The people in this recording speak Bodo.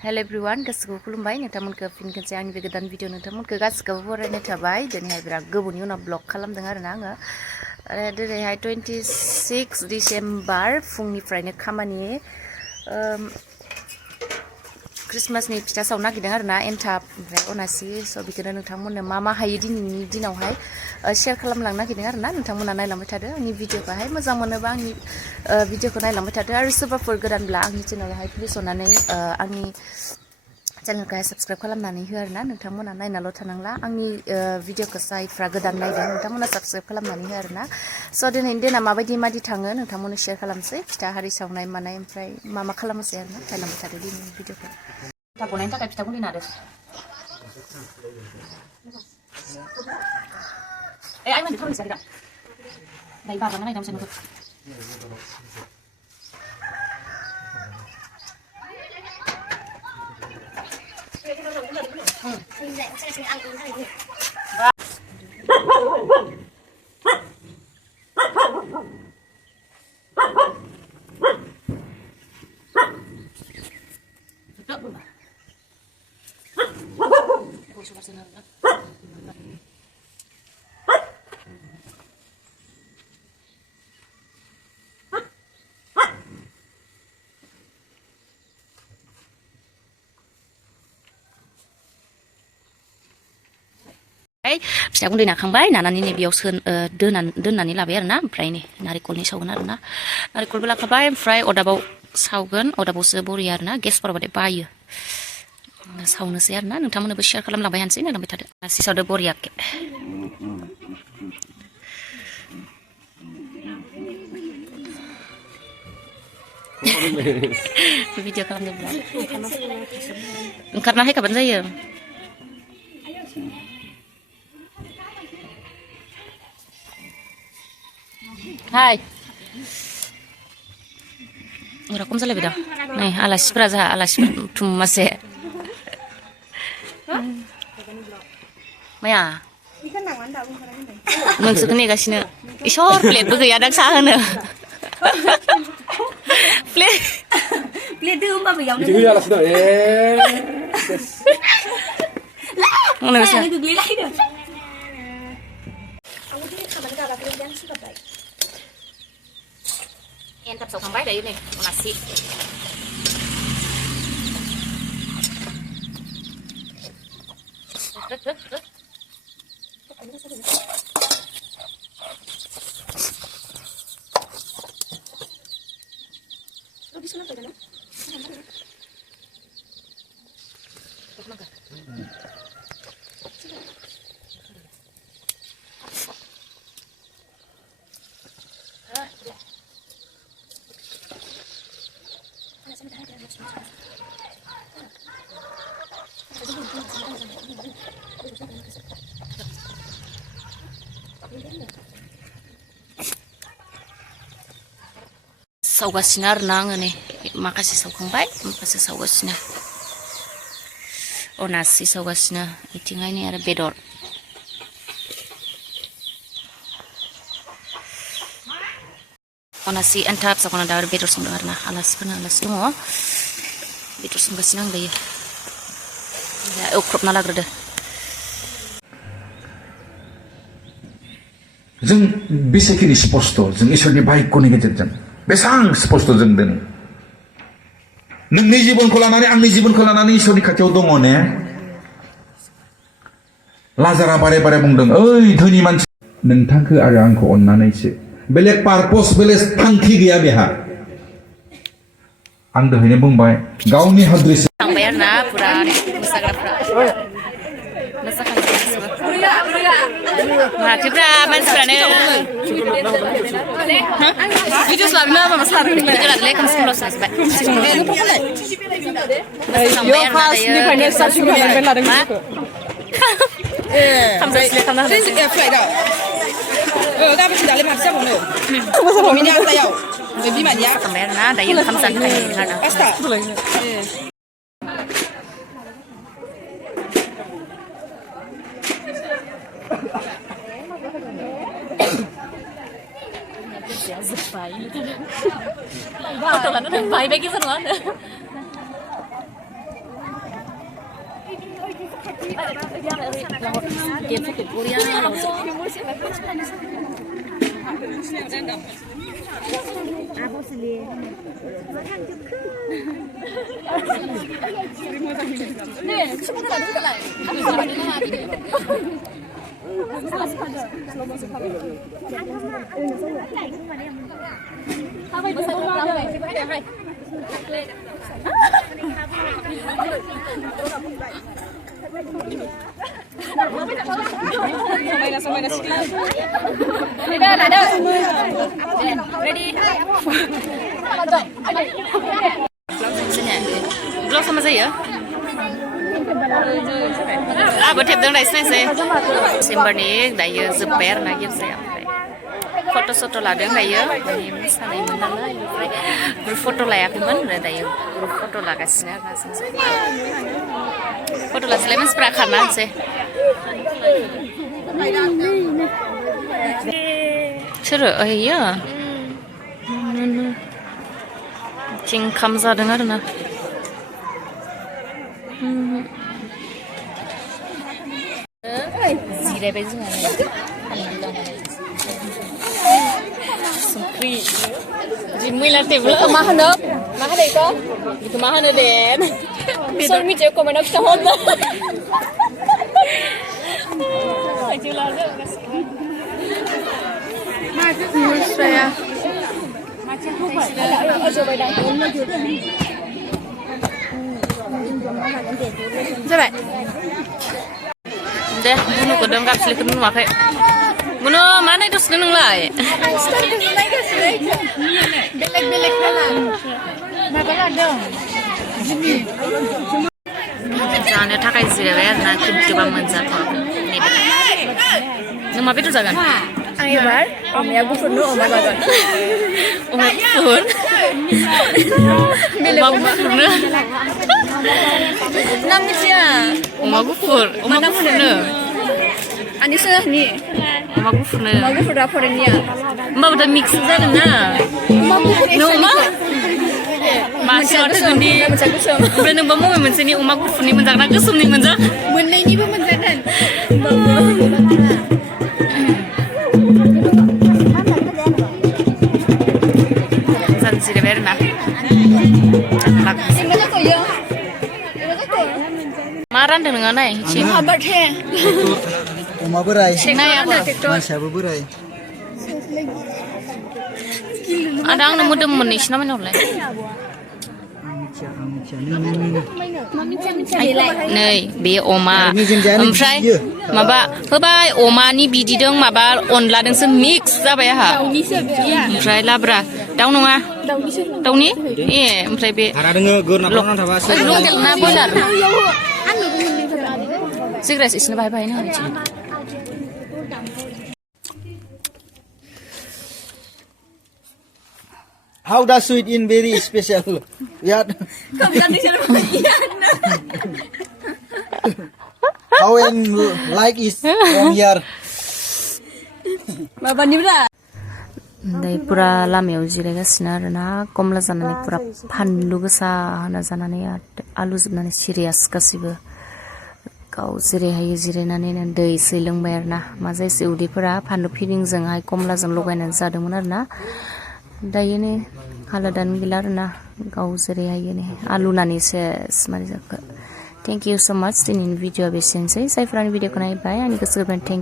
Hello everyone, गासिखौबो खुलुमबाय नोंथांमोनखौ फिन खनसे आंनि बे गोदान भिडिअ नोंथांमोनखौ गासिखौबो बरायनाय थाबाय दिनैहाय बिराद गोबावनि उनाव ब्लग खालामदों आरोना आङो दिनैहाय 26 डिसेम्बर फुंनिफ्रायनो खामानि क्रिसमासनि फिथा सावनो नागिरदों आरोना एन्थाब ओमफ्राय अनासि स' बेखौनो नोंथांमोननो मा हायो दिनैनि दिनावहाय शेयार खालामलांनो नागिरदों आरोना नोंथांमोना नायलांबाय थादो आंनि भिडिअखौहाय मोजां मोनोबा आंनि भिडिअखौ नायलांबाय थादो आरो सोरबाफोर गोदानब्ला आंनि चेनेलावहाय प्लिज अननानै आंनि चेनेलखौहाय साबस्क्राइब खालामनानै हो आरोना नोंथांमोना नायनाल' थानांला आंनि भिडिअखौ जायफ्रा गोदान नायदों नोंथांमोना साबस्क्राइब खालामनानै हो आरोना स' दिनैनि दिना माबायदि थाङो नोंथांमोननो शेयार खालामसै फिथा हारि सावनाय मानाय ओमफ्राय मा खालामोसै आरोना नायलांबाय थादो दिनैनि भिडिअखौ फिथा बनायनि थाखाय फिथा गुन्दै नादो आइ मानसि खालामनोसै दा दायो बारलांना नायदां नोंखौ फिथा गुन्दै नाखांबाय नानानै नै बेयाव दोननानै लाबाय आरोना ओमफ्राय नै नारेंखलनि सावगोन आरोना नारेंखलबो लाखाबाय ओमफ्राय अदाबाव सावगोन अदाबावसो बरिया आरोना गेसफोरावबाथाय बायो सावनोसै आरोना नोंथांमोननोबो शेयार खालामलांबाय हानोसै नायलांबाय थादो गासै सावदो बरियाके भिडिअ खालामदोंब्ला ओंखारना हायखाबानो जायो हाय ora खम जालायबाय दा नै आलासिफोरा जाहा आलासिफोर थुमासे माया नोंसोरखौ नेगासिनो इसर प्लेटबो गैया दां साहा होनो प्लेट दङ होमबाबो इयावनो बिदि होयालासिनो नोंसोर गोग्लैलायदों एन्थाब सावखांबाय दायो नै अनासि सावगासिनो आरोना आङो नै माखासे सावखांबाय माखासे सावगासिनो अनासि सावगासिनो बिथिंहाय नै आरो बेदर अनासि एन्थाब सावखांना दा आरो बेदर संदों आरोना आलासिफोरनो आलासि दङ बेदर संगासिनो आं दायो एवख्रबना लाग्रोदो जों बेसेखिनि स्पष्ट जों इसोरनि बायक्यनि गेजेरजों बेसां स्पष्ट जों दों नोंनि जिबनखौ लानानै आंनि जिबनखौ लानानै इसोरनि खाथियाव दङ ने लाजारा बारे बारे बुंदों ओइ धोनि मानसि नोंथांखौ आरो आंखौ अननानैसो बेलेग पारपस बेलेग थांखि गैया बेहा आं दहायनो बुंबाय गावनि हाद्रिसो थांबाय आरोना पुरा मोसाग्राफ्रा माथोफ्रा मानसिफ्रानो भिडिअस लाबोनो माबा सारखौ भिडिअ लादोलै खोमसि खोमलाव साजोबबाय मोसाखांबाय आरोना दायो खामजासिले खामना होदों गाबोन दालाय माथो जाबावनो मोसाखांबायनि आखायाव बे बिमानिया मोसाखांबाय आरोना दायो ओंखाम जानो थाखाय आरोना जोब्बाय फट' लानो थांबाय बे गेजेर नङा Vlog sama saya. Both have done nice nice. Simbernik dayo zobair na gir saya. Foto soto ladeng dayo. Ini misalnya mana lah. Berfoto layak mana dayo. Berfoto lagasnya kasih. Foto lah selain seperakanan sih. Seru, oh iya. Cingkam zaden ada na. Zirai baju mana? Sempri. Jimmy lah tebel. Kemahan dok, mahal deh kok. Kemahan deh. Soal mi cewek komen kita honda. Saya. Coba. Deh, bunuh kedeng kap selikin nuakai. Bunuh mana itu seneng lah. Belek-belek mana? Mana dong? Jangan takai zirai na kimchi bang manjat. Nung mapi tu jangan. Ayo bar, om ya gue penuh om aja. Om pun. Om pun. Namanya siapa? Om pun. Om pun. Anissa nih. Om pun. Om gue udah orangnya. Mbak udah mix aja na. No ma. Masih ada sendi. Udah nembak mau mention ni Om pun ni menjak nak kesum ni menjak. Benda ini pun menjadan. Zirai na. Ini kok ya? Maran dengan nai. Sing habat he. Oma berai, Nai apa? masih berai. Ada yang nemu demen nih, namanya oleh. Nei, be oma. Oमफ्राय माबा होबाय अमानि बिदिदों माबा अनलादोंसो मिक्स जाबाय आहा. ओमफ्राय लाब्रा दाउ नङा. दाउनि? ओमफ्राय बे Ada dengar gur nak orang tahu asal. लकेल ना बयलार. सिग्रेट इसने बाहाय बाहायनो हायो. How does sweet in very special? Ya. How and like is from here. Bapak ni berapa? दायो पुरा लामायाव जिरायगासिनो आरोना कमला जानानै पुरा फानलु गोसा होना जानानै आलु जोबनानै सिरियास गासिबो गाव जेरै हायो जिरायनानैनो दै सै लोंबाय आरोना मा जायसे उदैफोरा फानलु फिदिंजोंहाय कमलाजों लगायनानै जादोंमोन आरोना दायो नै हालोदानो गैला आरोना गाव जेरै हायो नै आलु नानै सेस मारै जाखो थेंक इउ सो माच दिनैनि भिडिअआ बेसेनोसै जायफोरा आंनि भिडिअखौ नायबाय आंनि गोसो गोरबोनिफ्राय थेंक इउ